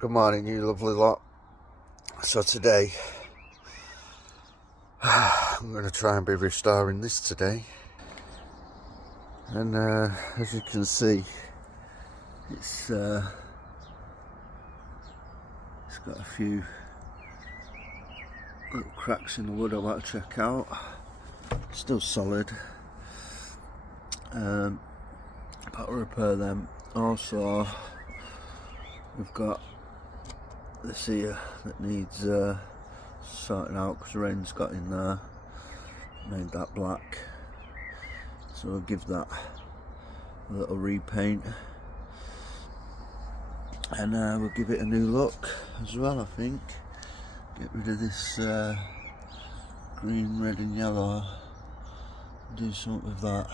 Good morning, you lovely lot. So today I'm going to try and be restoring this today, and as you can see, it's got a few little cracks in the wood I want to check out. Still solid, but I'll repair them. Also, we've got this here that needs sorting out because the rain's got in there, made that black, so we'll give that a little repaint, and we'll give it a new look as well. I think get rid of this green, red and yellow, do something with that.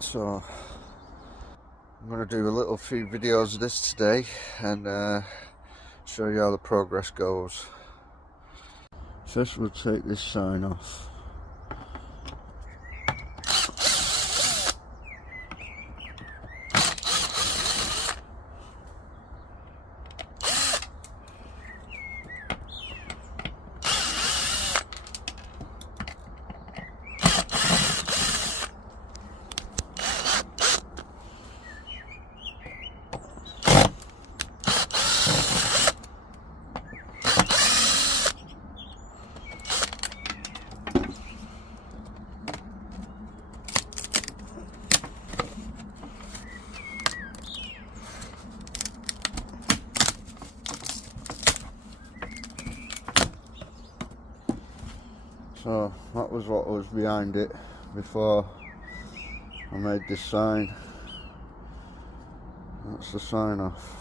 So I'm going to do a little few videos of this today and show you how the progress goes. First we'll take this sign off. So that was what was behind it before I made this sign. That's the sign off.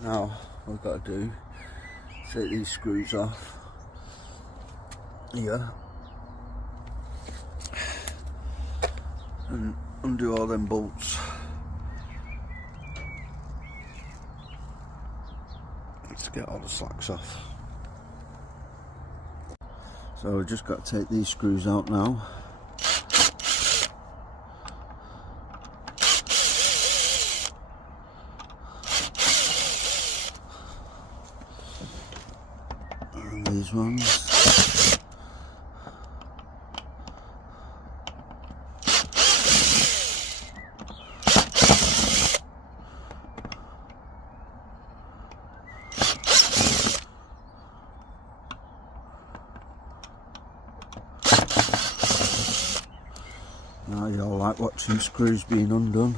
Now what I've got to do is take these screws off here and undo all them bolts. Let's get all the slacks off. So we've just got to take these screws out now. And these ones. Now you all like watching screws being undone.